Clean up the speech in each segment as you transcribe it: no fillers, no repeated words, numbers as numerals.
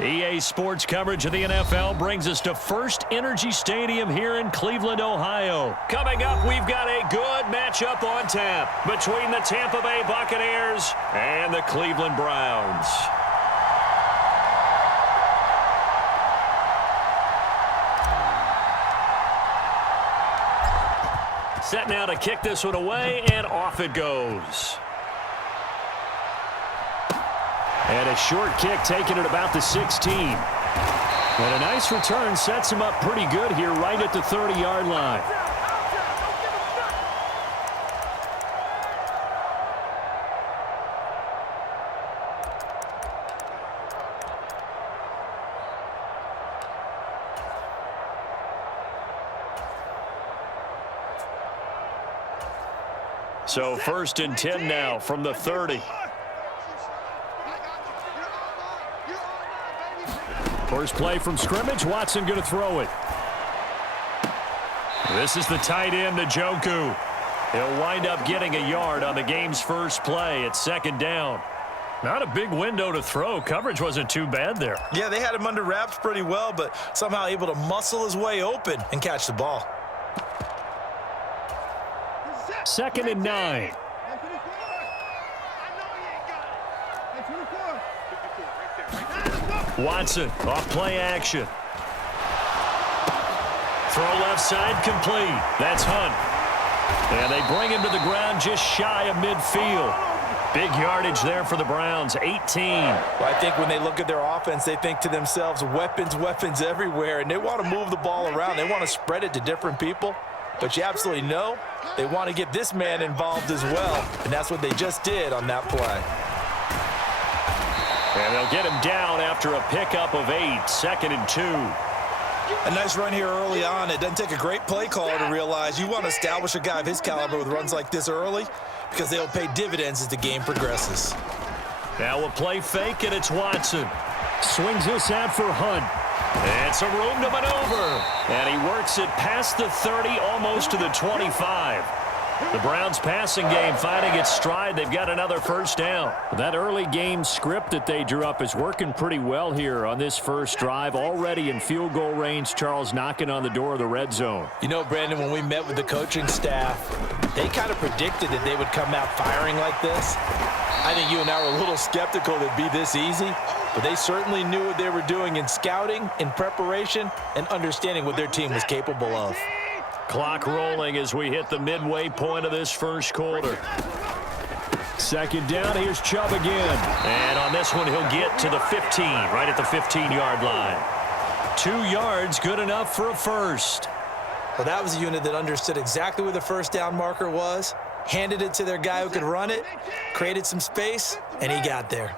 EA Sports coverage of the NFL brings us to First Energy Stadium here in Cleveland, Ohio. Coming up, we've got a good matchup on tap between the Tampa Bay Buccaneers and the Cleveland Browns. Set now to kick this one away, and off it goes. And a short kick taken at about the 16. And a nice return sets him up pretty good here right at the 30-yard line. So first and 10 now from the 30. First play from scrimmage, Watson going to throw it. This is the tight end, Njoku. He'll wind up getting a yard on the game's first play. It's second down. Not a big window to throw. Coverage wasn't too bad there. Yeah, they had him under wraps pretty well, but somehow able to muscle his way open and catch the ball. Second and 9. Watson off play action. Throw left side complete. That's Hunt. And they bring him to the ground just shy of midfield. Big yardage there for the Browns, 18. Well, I think when they look at their offense, they think to themselves, weapons, weapons everywhere, and they want to move the ball around. They want to spread it to different people. But you absolutely know they want to get this man involved as well, and that's what they just did on that play. And they'll get him down after a pickup of 8, second and 2. A nice run here early on. It doesn't take a great play caller to realize you want to establish a guy of his caliber with runs like this early because they'll pay dividends as the game progresses. Now a play fake, and it's Watson. Swings this out for Hunt. And some room to maneuver. And he works it past the 30, almost to the 25. The Browns passing game finding its stride. They've got another first down. That early game script that they drew up is working pretty well here on this first drive. Already in field goal range, Charles knocking on the door of the red zone. You know, Brandon, when we met with the coaching staff, they kind of predicted that they would come out firing like this. I think you and I were a little skeptical that it'd be this easy, but they certainly knew what they were doing in scouting, in preparation, and understanding what their team was capable of. Clock rolling as we hit the midway point of this first quarter. Second down, here's Chubb again. And on this one, he'll get to the 15, right at the 15-yard line. 2 yards, good enough for a first. Well, that was a unit that understood exactly where the first down marker was, handed it to their guy who could run it, created some space, and he got there.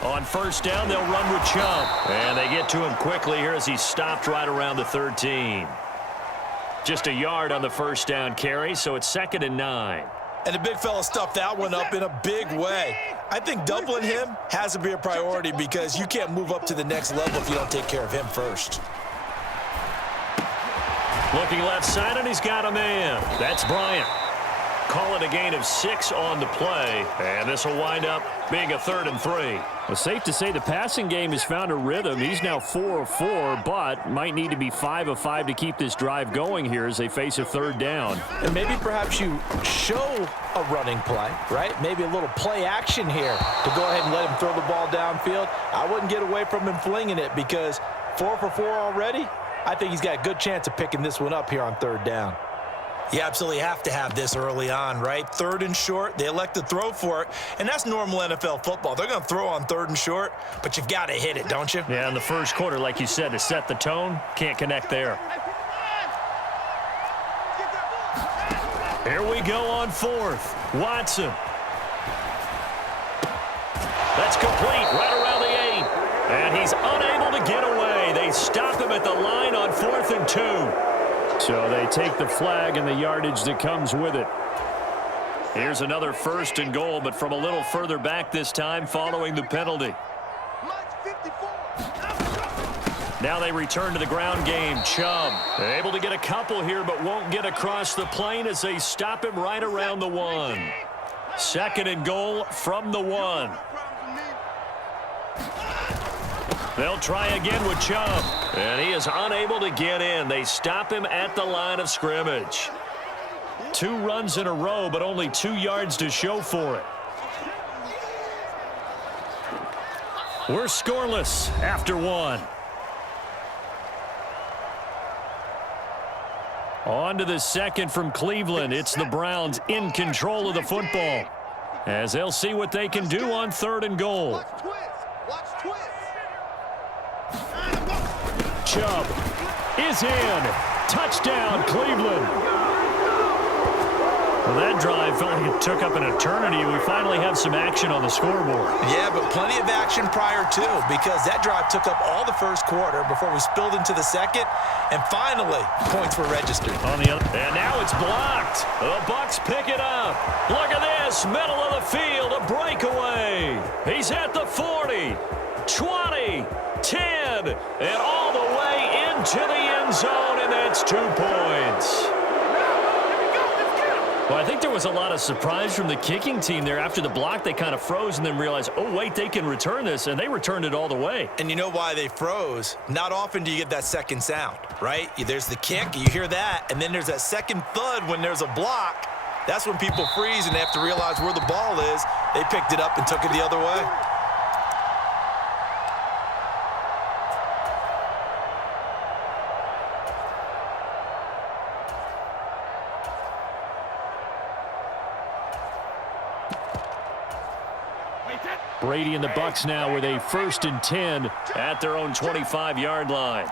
On first down, they'll run with Chubb. And they get to him quickly here as he's stopped right around the 13. Just a yard on the first down carry, so it's second and 9. And the big fella stuffed that one up in a big way. I think doubling him has to be a priority because you can't move up to the next level if you don't take care of him first. Looking left side, and he's got a man. That's Bryant. Call it a gain of 6 on the play, and this will wind up being a 3rd and 3. Well, safe to say the passing game has found a rhythm. He's now 4 of 4, but might need to be 5 of 5 to keep this drive going here as they face a 3rd down. And maybe perhaps you show a running play, right? Maybe a little play action here to go ahead and let him throw the ball downfield. I wouldn't get away from him flinging it because 4 for 4 already. I think he's got a good chance of picking this one up here on 3rd down. You absolutely have to have this early on, right? 3rd and short, they elect to throw for it, and that's normal NFL football. They're going to throw on 3rd and short, but you've got to hit it, don't you? Yeah, in the first quarter, like you said, to set the tone, can't connect there. Here we go on 4th. Watson. That's complete right around the 8, and he's unable to get away. They stop him at the line on 4th and 2. So they take the flag and the yardage that comes with it. Here's another 1st and goal, but from a little further back this time following the penalty. Now they return to the ground game. Chubb able to get a couple here, but won't get across the plane as they stop him right around the 1. 2nd and goal from the 1. They'll try again with Chubb. And he is unable to get in. They stop him at the line of scrimmage. 2 runs in a row, but only 2 yards to show for it. We're scoreless after 1. On to the second from Cleveland. It's the Browns in control of the football, as they'll see what they can do on 3rd and goal. Chubb is in. Touchdown, Cleveland. Well, that drive felt like it took up an eternity. We finally have some action on the scoreboard. Yeah, but plenty of action prior to, because that drive took up all the first quarter before we spilled into the second, and finally, points were registered. On the other, and now it's blocked. The Bucs pick it up. Look at this, middle of the field, a breakaway. He's at the 40, 20, 10, and all the way into the end zone, and that's 2 points. Well, I think there was a lot of surprise from the kicking team there. After the block, they kind of froze and then realized, oh, wait, they can return this, and they returned it all the way. And you know why they froze? Not often do you get that second sound, right? There's the kick, you hear that, and then there's that second thud when there's a block. That's when people freeze and they have to realize where the ball is. They picked it up and took it the other way. Brady and the Bucs now with a 1st and 10 at their own 25-yard line.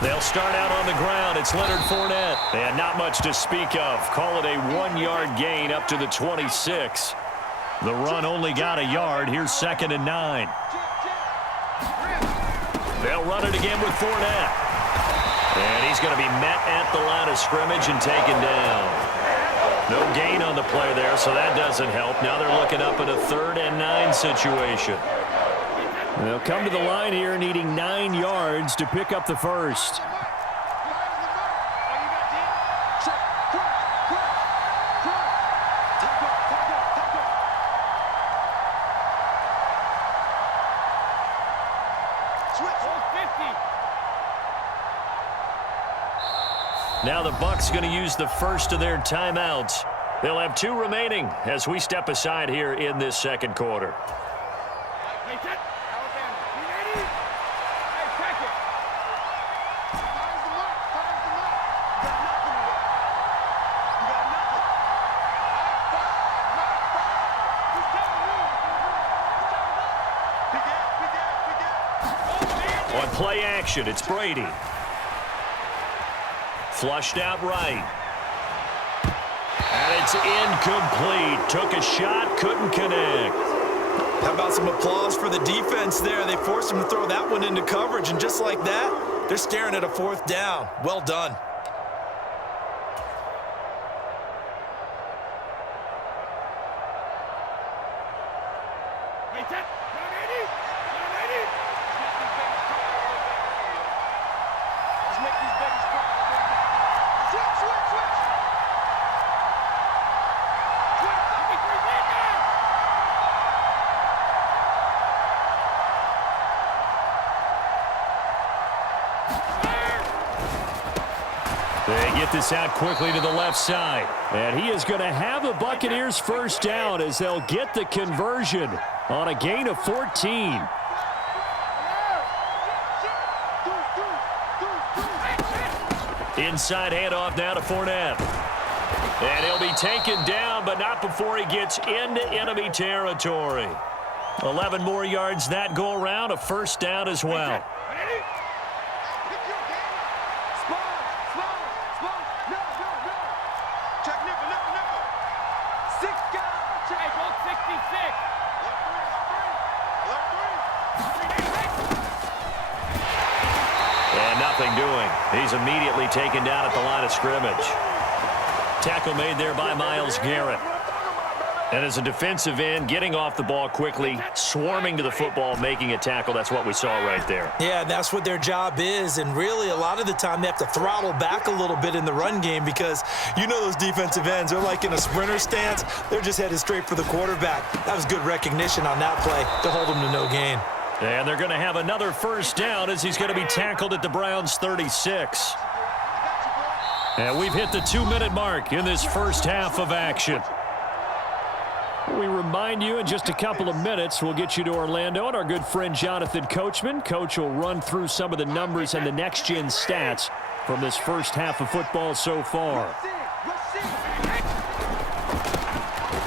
They'll start out on the ground. It's Leonard Fournette. And not much to speak of. Call it a 1-yard gain up to the 26. The run only got a yard. Here's 2nd and 9. They'll run it again with Fournette. And he's going to be met at the line of scrimmage and taken down. No gain on the play there, so that doesn't help. Now they're looking up at a 3rd and 9 situation. They'll come to the line here needing 9 yards to pick up the first. Now the Bucs going to use the first of their timeouts. They'll have 2 remaining as we step aside here in this second quarter. On play action, it's Brady. Flushed out right. And it's incomplete. Took a shot, couldn't connect. How about some applause for the defense there? They forced him to throw that one into coverage, and just like that, they're staring at a 4th down. Well done. They get this out quickly to the left side. And he is going to have the Buccaneers first down as they'll get the conversion on a gain of 14. Inside handoff now to Fournette. And he'll be taken down, but not before he gets into enemy territory. 11 more yards that go around, a first down as well. And nothing doing. He's immediately taken down at the line of scrimmage. Tackle made there by Myles Garrett. And as a defensive end, getting off the ball quickly, swarming to the football, making a tackle, that's what we saw right there. Yeah, that's what their job is, and really a lot of the time they have to throttle back a little bit in the run game because you know those defensive ends, they're like in a sprinter stance. They're just headed straight for the quarterback. That was good recognition on that play to hold them to no gain. And they're going to have another first down as he's going to be tackled at the Browns' 36. And we've hit the 2-minute mark in this first half of action. We remind you in just a couple of minutes, we'll get you to Orlando and our good friend Jonathan Coachman. Coach will run through some of the numbers and the next-gen stats from this first half of football so far.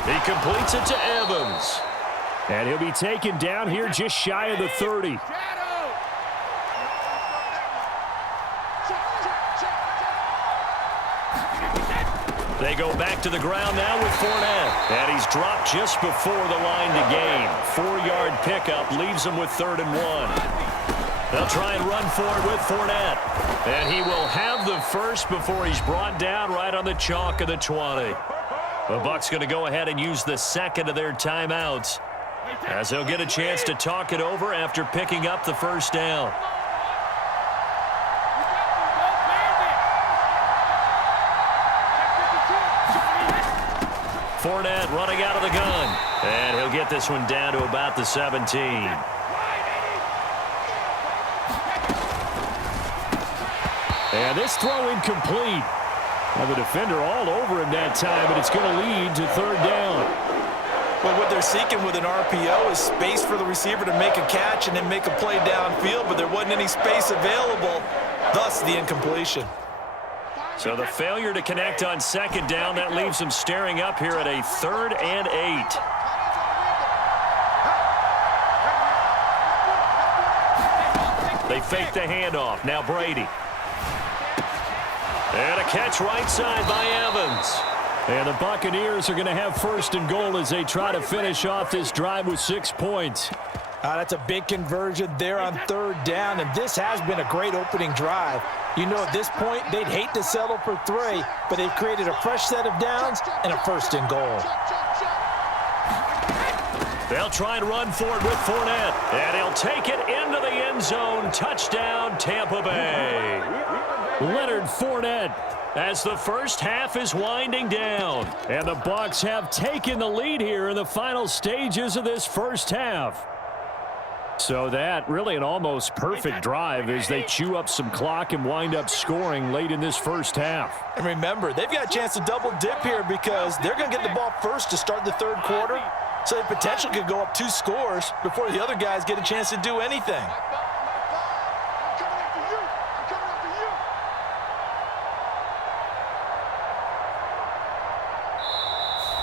He completes it to Evans. And he'll be taken down here just shy of the 30. They go back to the ground now with Fournette. And he's dropped just before the line to gain. 4-yard pickup leaves him with 3rd and 1. They'll try and run for it with Fournette. And he will have the first before he's brought down right on the chalk of the 20. The Bucs going to go ahead and use the second of their timeouts as they'll get a chance to talk it over after picking up the first down. Fournette running out of the gun. And he'll get this one down to about the 17. And this throw incomplete. Now the defender all over him that time, and it's going to lead to 3rd down. Well, what they're seeking with an RPO is space for the receiver to make a catch and then make a play downfield, but there wasn't any space available, thus the incompletion. So the failure to connect on 2nd down, that leaves them staring up here at a 3rd and 8. They fake the handoff. Now Brady. And a catch right side by Evans. And the Buccaneers are going to have 1st and goal as they try to finish off this drive with 6 points. That's a big conversion there on 3rd down, and this has been a great opening drive. You know, at this point, they'd hate to settle for 3, but they've created a fresh set of downs and a 1st and goal. They'll try and run for it with Fournette, and he'll take it into the end zone. Touchdown, Tampa Bay. Leonard Fournette as the first half is winding down. And the Bucs have taken the lead here in the final stages of this first half. So that really an almost perfect drive as they chew up some clock and wind up scoring late in this first half. And remember, they've got a chance to double dip here because they're going to get the ball first to start the 3rd quarter. So they potentially could go up 2 scores before the other guys get a chance to do anything.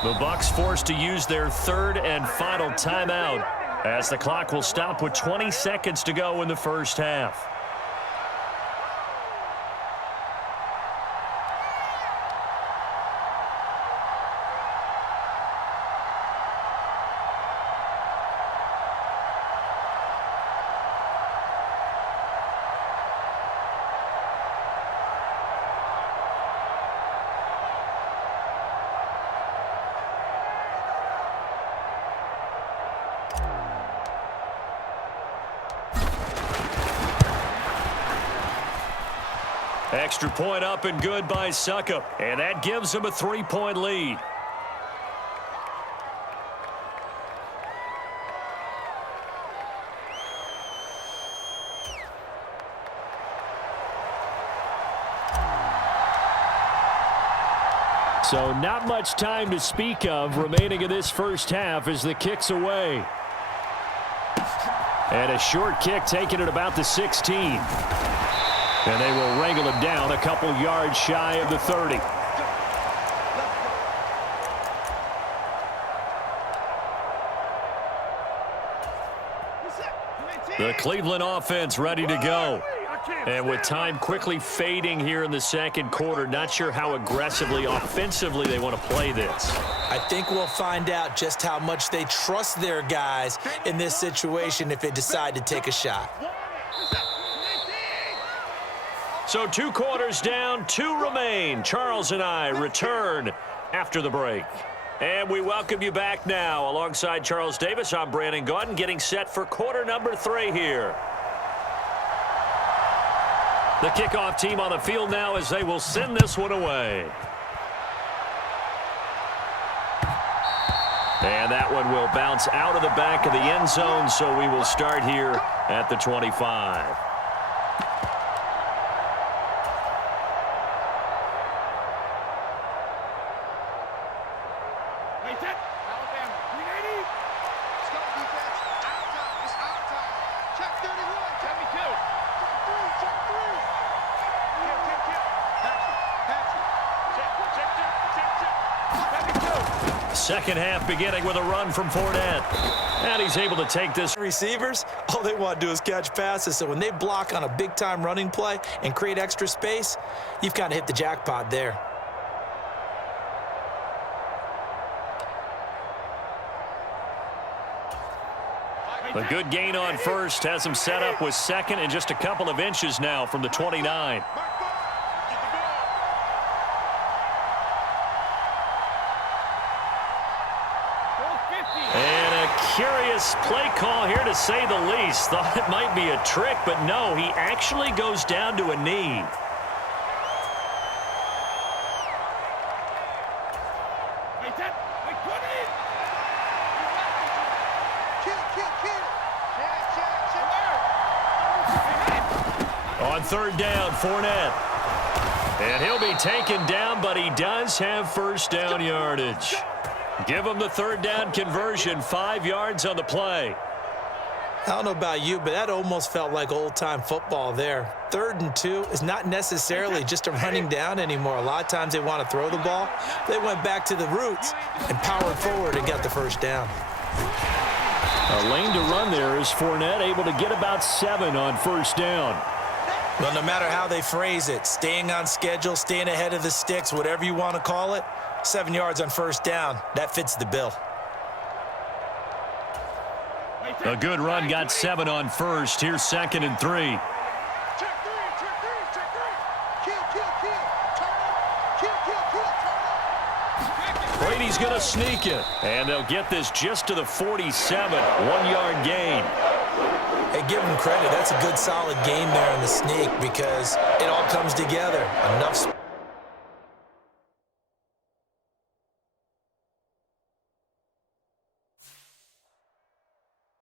The Bucs forced to use their 3rd and final timeout as the clock will stop with 20 seconds to go in the first half. Extra point up and good by Suckup, and that gives him a 3-point lead. So not much time to speak of remaining in this first half as the kick's away. And a short kick taken at about the 16. And they will wrangle him down a couple yards shy of the 30. The Cleveland offense ready to go. And with time quickly fading here in the 2nd quarter, not sure how aggressively, offensively they want to play this. I think we'll find out just how much they trust their guys in this situation if they decide to take a shot. So 2 quarters down, 2 remain. Charles and I return after the break. And we welcome you back now. Alongside Charles Davis, I'm Brandon Gaudin, getting set for quarter number 3 here. The kickoff team on the field now as they will send this one away. And that one will bounce out of the back of the end zone, so we will start here at the 25. Second half beginning with a run from Fournette. And he's able to take this. Receivers, all they want to do is catch passes. So when they block on a big-time running play and create extra space, you've kind of hit the jackpot there. A good gain on first has him set up with second and just a couple of inches now from the 29. And a curious play call here, to say the least. Thought it might be a trick, but no, he actually goes down to a knee. On third down, Fournette. And he'll be taken down, but he does have first down yardage. Give him the third down conversion, 5 yards on the play. I don't know about you, but that almost felt like old-time football there. 3rd and 2 is not necessarily just a running down anymore. A lot of times they want to throw the ball. They went back to the roots and powered forward and got the first down. A lane to run there is Fournette, able to get about 7 on first down. Well, no matter how they phrase it, staying on schedule, staying ahead of the sticks, whatever you want to call it, 7 yards on first down, that fits the bill. A good run, got 7 on first. Here's 2nd and 3. Brady's going to sneak it. And they'll get this just to the 47. 1-yard gain. Hey, give them credit. That's a good, solid game there in the sneak because it all comes together. Enough